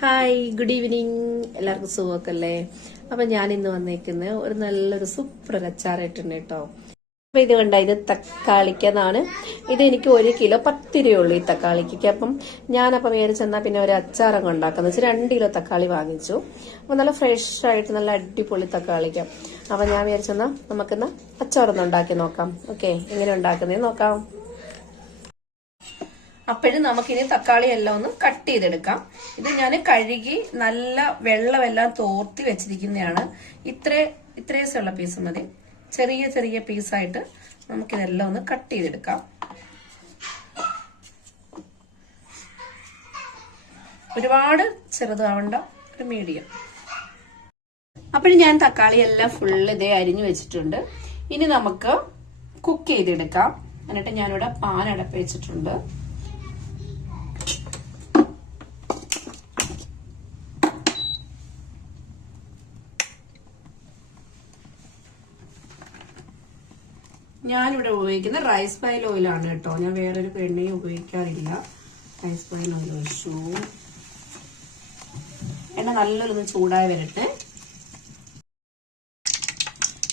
Hi good evening എല്ലാവർക്കും സുഖമൊക്കെ അപ്പൊ ഞാൻ ഇന്ന് വന്നേക്കുന്ന ഒരു നല്ലൊരു സൂപ്പർ അച്ചാറായിട്ടുണ്ട് കേട്ടോ. അപ്പൊ ഇത് കണ്ട ഇത് തക്കാളിക്കെന്നാണ് ഇത് എനിക്ക് ഒരു കിലോ പത്ത് രൂപയുള്ളൂ ഈ തക്കാളിക്ക് അപ്പം ഞാനപ്പം വിചാരിച്ചെന്നാ പിന്നെ ഒരു അച്ചാറങ്ങ് ഉണ്ടാക്കുന്നത് വെച്ചാൽ രണ്ട് കിലോ തക്കാളി വാങ്ങിച്ചു. അപ്പൊ നല്ല ഫ്രഷ് ആയിട്ട് നല്ല അടിപൊളി തക്കാളിക്ക. അപ്പൊ ഞാൻ വിചാരിച്ചെന്നാ നമുക്കിന്ന് അച്ചാറൊന്ന് ഉണ്ടാക്കി നോക്കാം. ഓക്കെ എങ്ങനെ ഉണ്ടാക്കുന്നത് നോക്കാം. അപ്പോഴും നമുക്കിനി തക്കാളി എല്ലാം ഒന്ന് കട്ട് ചെയ്തെടുക്കാം. ഇത് ഞാൻ കഴുകി നല്ല വെള്ളമെല്ലാം തോർത്തി വെച്ചിരിക്കുന്നതാണ്. ഇത്ര ഇത്രയും ഉള്ള പീസ് മതി. ചെറിയ ചെറിയ പീസായിട്ട് നമുക്കിതെല്ലാം ഒന്ന് കട്ട് ചെയ്തെടുക്കാം. ഒരുപാട് ചെറുതാവണ്ട ഒരു മീഡിയം അപ്പോഴും ഞാൻ തക്കാളി എല്ലാം ഫുള്ള് ഇതേ അരിഞ്ഞു വെച്ചിട്ടുണ്ട്. ഇനി നമുക്ക് കുക്ക് ചെയ്തെടുക്കാം. എന്നിട്ട് ഞാനിവിടെ പാൻ അടപ്പ് വെച്ചിട്ടുണ്ട്. ഞാനിവിടെ ഉപയോഗിക്കുന്ന റൈസ് ബൈൽ ഓയിലാണ് കേട്ടോ. ഞാൻ വേറൊരു എണ്ണയും ഉപയോഗിക്കാറില്ല. റൈസ് ബൈൽ ഓയിൽ ഒഴിച്ചു. എണ്ണ നല്ലൊരു ചൂടായി വരട്ടെ.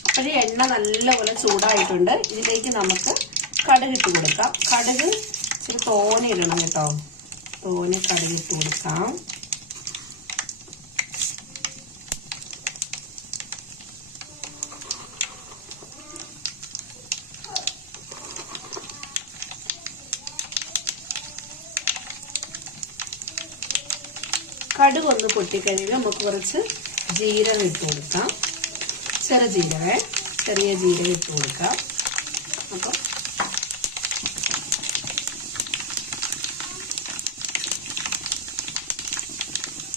അപ്പോഴേ എണ്ണ നല്ലപോലെ ചൂടായിട്ടുണ്ട്. ഇതിലേക്ക് നമുക്ക് കടുക് ഇട്ട് കൊടുക്കാം. കടുക് ഇച്ചിരി തോനെ ഇടണം കേട്ടോ. തോനെ കടുക് ഇട്ട് കൊടുക്കാം. കടുക് ഒന്ന് പൊട്ടിക്കഴിയുമ്പോൾ നമുക്ക് കുറച്ച് ജീരകം ഇട്ട് കൊടുക്കാം. ചെറുജീരകേ ചെറിയ ജീരകം ഇട്ട് കൊടുക്കാം. അപ്പം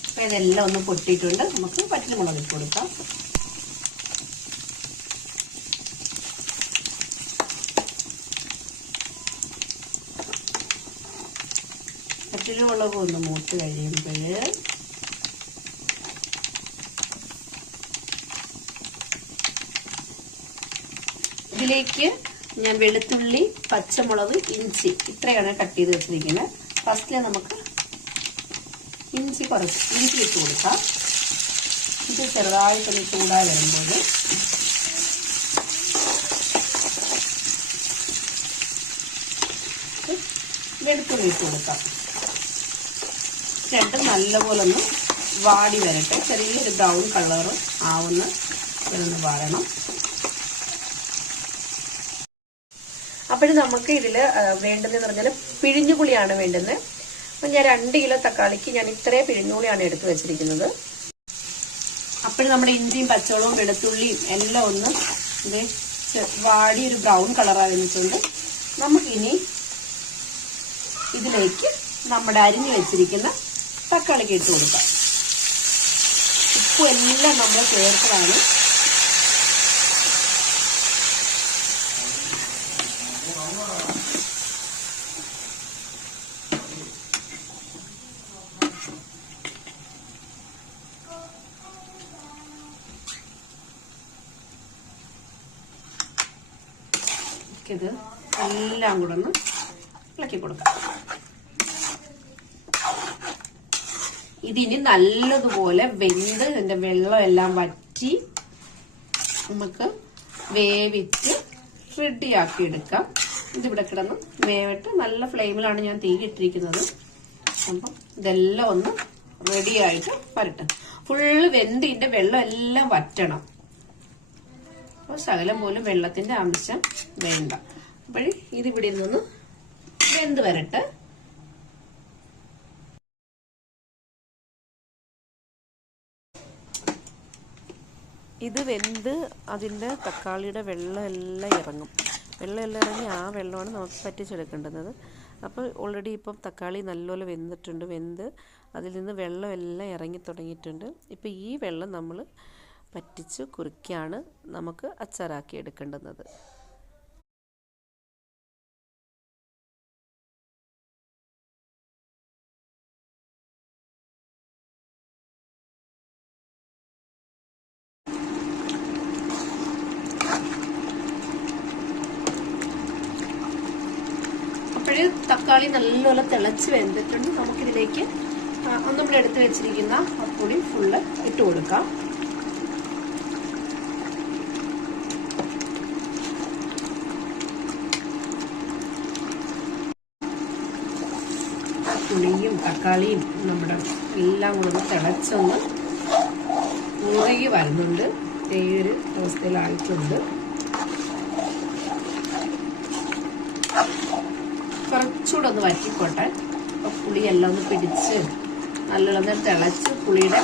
അപ്പം ഇതെല്ലാം ഒന്ന് പൊട്ടിയിട്ടുണ്ട്. നമുക്ക് പച്ചമുളക് ഇട്ട് കൊടുക്കാം. പച്ചമുളക് ഒന്ന് മൂത്ത് കഴിയുമ്പോൾ ഇതിലേക്ക് ഞാൻ വെളുത്തുള്ളി പച്ചമുളക് ഇഞ്ചി ഇത്രയാണ് കട്ട് ചെയ്ത് വെച്ചിരിക്കുന്നത്. ഫസ്റ്റിൽ നമുക്ക് ഇഞ്ചി കുറച്ച് ഇഞ്ചി ഇട്ട് കൊടുക്കാം. ഇത് ചെറുതായിട്ടൊന്ന് ചൂടായി വരുമ്പോൾ വെളുത്തുള്ളി ഇട്ട് കൊടുക്കാം. രണ്ടും നല്ലപോലെ ഒന്ന് വാടി വരട്ടെ. ചെറിയൊരു ബ്രൗൺ കളർ ആവുന്ന ഇതൊന്ന് വരണം അപ്പോഴും നമുക്ക് ഇതിൽ വേണ്ടതെന്ന് പറഞ്ഞാൽ പിഴിഞ്ഞുപുളിയാണ് വേണ്ടത് അപ്പം ഞാൻ രണ്ട് കിലോ തക്കാളിക്ക് ഞാൻ ഇത്രയും പിഴിഞ്ഞുപുളിയാണ് എടുത്തു വെച്ചിരിക്കുന്നത്. അപ്പോഴും നമ്മുടെ ഇഞ്ചിയും പച്ചവളവും വെളുത്തുള്ളിയും എല്ലാം ഒന്ന് ഇത് വാടി ഒരു ബ്രൗൺ കളറായി വന്നിട്ടുണ്ട്. നമുക്കിനി ഇതിലേക്ക് നമ്മുടെ അരിഞ്ഞു വെച്ചിരിക്കുന്ന തക്കാളിക്ക് ഇട്ട് കൊടുക്കാം. ഉപ്പും എല്ലാം നമ്മൾ ചേർത്തതാണ് ഇത് എല്ലാം കൂടെ ഒന്ന് ഇളക്കി കൊടുക്കാം. ഇതിനി നല്ലതുപോലെ വെന്ത് ഇതിന്റെ വെള്ളം എല്ലാം വറ്റി നമുക്ക് വേവിച്ച് റെഡിയാക്കി എടുക്കാം. ഇതിവിടെ കിടന്ന് വേവിട്ട് നല്ല ഫ്ലെയിമിലാണ് ഞാൻ തീ ഇട്ടിരിക്കുന്നത്. അപ്പം ഇതെല്ലാം ഒന്ന് റെഡിയായിട്ട് വരട്ടെ. ഫുള്ള് വെന്ത് ഇതിന്റെ വെള്ളം എല്ലാം വറ്റണം. അപ്പോൾ ശകലം പോലും വെള്ളത്തിന്റെ അംശം വേണ്ട. അപ്പോഴേ ഇതിവിടെ നിന്ന് വെന്ത് വരട്ടെ. ഇത് വെന്ത് അതിന്റെ തക്കാളിയുടെ വെള്ളം എല്ലാം ഇറങ്ങും. വെള്ളം എല്ലാം ഇറങ്ങി ആ വെള്ളമാണ് നമുക്ക് പറ്റിച്ചെടുക്കേണ്ടത് അപ്പോൾ ഓൾറെഡി ഇപ്പം തക്കാളി നല്ലപോലെ വെന്തിട്ടുണ്ട്. വെന്ത് അതിൽ നിന്ന് വെള്ളം എല്ലാം ഇറങ്ങി തുടങ്ങിയിട്ടുണ്ട്. ഇപ്പോൾ ഈ വെള്ളം നമ്മൾ പറ്റിച്ച് കുറുക്കിയാണ് നമുക്ക് അച്ചാറാക്കി എടുക്കേണ്ടുന്നത്. അപ്പോഴ് തക്കാളി നല്ലപോലെ തിളച്ച് വെന്തിട്ടുണ്ട്. നമുക്കിതിലേക്ക് നമ്മൾ എടുത്തു വെച്ചിരിക്കുന്ന ആ പൊടി ഫുള്ള് ഇട്ട് കൊടുക്കാം. പുളിയും തക്കാളിയും നമ്മുടെ എല്ലാം കൂടെ തിളച്ചൊന്ന് മുറുകി വരുന്നുണ്ട്. ഈ ഒരു അവസ്ഥയിലായിട്ടുണ്ട്. കുറച്ചുകൂടെ ഒന്ന് വറ്റിക്കോട്ടെ. അപ്പോൾ പുളിയെല്ലാം ഒന്ന് പിടിച്ച് നല്ലോണം ഒന്ന് തിളച്ച് പുളിയുടെ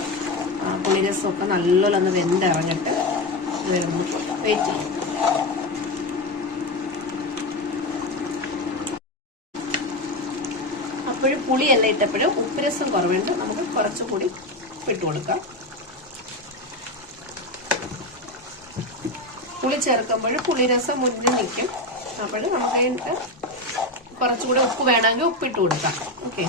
പുളി പുളിരസമൊക്കെ നല്ലോണം ഒന്ന് വെന്തിറങ്ങിട്ട്. വരുന്നു വെയിറ്റ് ചെയ്യും. അപ്പോഴും പുളിയെല്ലാം ഇട്ടപ്പോഴും ഉപ്പുരസം കുറവുണ്ട്. നമുക്ക് കുറച്ചുകൂടി ഇട്ട് കൊടുക്കാം. പുളി ചേർക്കുമ്പോൾ പുളിരസം മുന്നിൽ നിൽക്കും. അപ്പോൾ നമുക്ക് കുറച്ചുകൂടെ ഉപ്പ് വേണമെങ്കിൽ ഉപ്പിട്ട് കൊടുക്കാം. ഓക്കെ.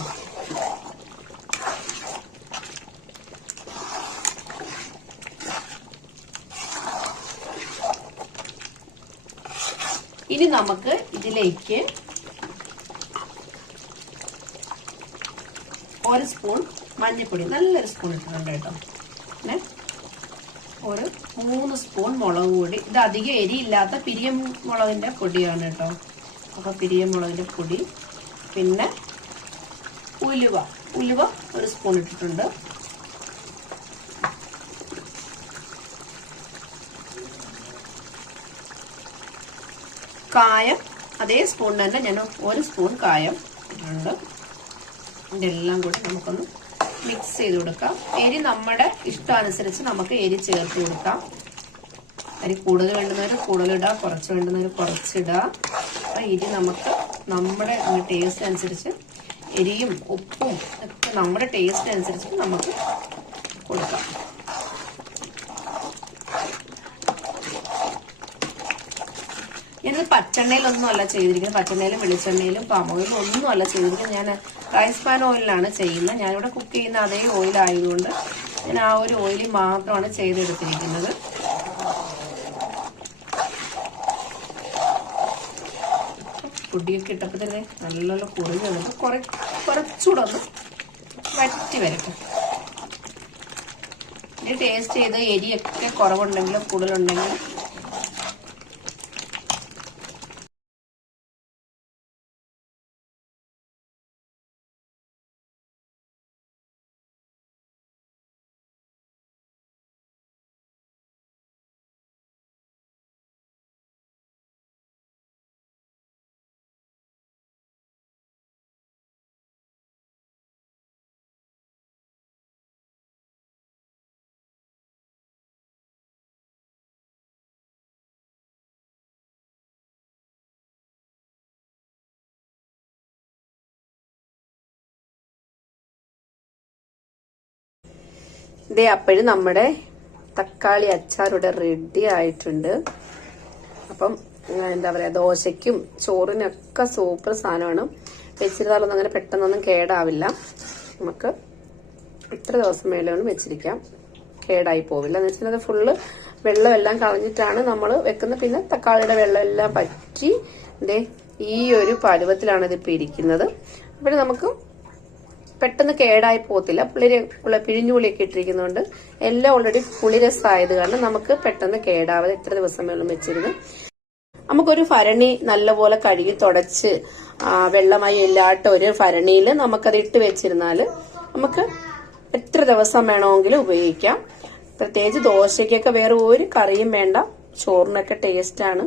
ഇനി നമുക്ക് ഇതിലേക്ക് ഒരു സ്പൂൺ മഞ്ഞൾപ്പൊടി നല്ലൊരു സ്പൂൺ ഇട്ടിട്ടുണ്ട് കേട്ടോ. പിന്നെ ഒരു മൂന്ന് സ്പൂൺ മുളക് പൊടി. ഇത് അധികം എരിയില്ലാത്ത പിരിയം മുളകിന്റെ പൊടിയാണ് കേട്ടോ. അപ്പൊ പിരിയമുളകിന്റെ പൊടി. പിന്നെ ഉലുവ. ഉലുവ ഒരു സ്പൂൺ ഇട്ടിട്ടുണ്ട്. കായം അതേ സ്പൂൺ തന്നെ ഞാൻ ഒരു സ്പൂൺ കായം ഇട്ടിട്ടുണ്ട്. ഇതെല്ലാം കൂടി നമുക്കൊന്ന് മിക്സ് ചെയ്ത് കൊടുക്കാം. എരി നമ്മുടെ ഇഷ്ടാനുസരിച്ച് നമുക്ക് എരി ചേർത്ത് കൊടുക്കാം. അരി കൂടുതൽ വേണ്ടുന്നവർ കൂടുതലിടുക കുറച്ച് വേണ്ടുന്നവർ കുറച്ചിടുക അപ്പം എരി നമുക്ക് നമ്മുടെ ടേസ്റ്റ് അനുസരിച്ച് എരിയും ഉപ്പും ഒക്കെ നമ്മുടെ ടേസ്റ്റ് അനുസരിച്ച് നമുക്ക് കൊടുക്കാം. ഇത് പച്ചെണ്ണയിലൊന്നും അല്ല ചെയ്തിരിക്കുന്നത്. പച്ചെണ്ണയിലും വെളിച്ചെണ്ണയിലും പാം ഓയിലും ഒന്നും അല്ല ചെയ്തിരിക്കുന്നത്. ഞാൻ റൈസ് പാൻ ഓയിലാണ് ചെയ്യുന്നത്. ഞാനിവിടെ കുക്ക് ചെയ്യുന്ന അതേ ഓയിലായതുകൊണ്ട് ഞാൻ ആ ഒരു ഓയിൽ മാത്രമാണ് ചെയ്തെടുത്തിരിക്കുന്നത്. പൊടിയൊക്കെ ഇട്ടപ്പോൾ തന്നെ നല്ലോണം കുറഞ്ഞു വന്നിട്ട് കുറെ കുറച്ചുകൂടെ ഒന്ന് വറ്റി വരട്ടെ. ഇത് ടേസ്റ്റ് ചെയ്ത് എരിയൊക്കെ കുറവുണ്ടെങ്കിലും കൂടുതലുണ്ടെങ്കിലും ഇതേ അപ്പോഴും നമ്മുടെ തക്കാളി അച്ചാർ ഇവിടെ റെഡി ആയിട്ടുണ്ട്. അപ്പം എന്താ പറയാ ദോശയ്ക്കും ചോറിനൊക്കെ സൂപ്പർ സാധനമാണ്. വെച്ചിരുന്നാലൊന്നും അങ്ങനെ പെട്ടെന്നൊന്നും കേടാവില്ല. നമുക്ക് എത്ര ദിവസം മേലെയാണ് വെച്ചിരിക്കാം. കേടായി പോവില്ല. എന്ന് വെച്ചാൽ അത് ഫുള്ള് വെള്ളമെല്ലാം കളഞ്ഞിട്ടാണ് നമ്മൾ വെക്കുന്നത്. പിന്നെ തക്കാളിയുടെ വെള്ളമെല്ലാം പറ്റി ദേ ഈ ഒരു പരുവത്തിലാണ് ഇതിപ്പോൾ ഇരിക്കുന്നത്. അപ്പോൾ നമുക്ക് പെട്ടെന്ന് കേടായി പോകത്തില്ല. പുളിര പിഴിഞ്ഞു പുളിയൊക്കെ ഇട്ടിരിക്കുന്നതുകൊണ്ട് എല്ലാം ഓൾറെഡി പുളിരസമായത് കാരണം നമുക്ക് പെട്ടെന്ന് കേടാവാതെ എത്ര ദിവസം വേണം വെച്ചിരുന്നു. നമുക്കൊരു ഭരണി നല്ലപോലെ കഴുകി തുടച്ച് വെള്ളമായി ഇല്ലാത്ത ഒരു ഭരണിയിൽ നമുക്കത് ഇട്ട് വെച്ചിരുന്നാൽ നമുക്ക് എത്ര ദിവസം വേണമെങ്കിലും ഉപയോഗിക്കാം. പ്രത്യേകിച്ച് ദോശയ്ക്കൊക്കെ വേറെ ഒരു കറിയും വേണ്ട. ചോറിനൊക്കെ ടേസ്റ്റാണ്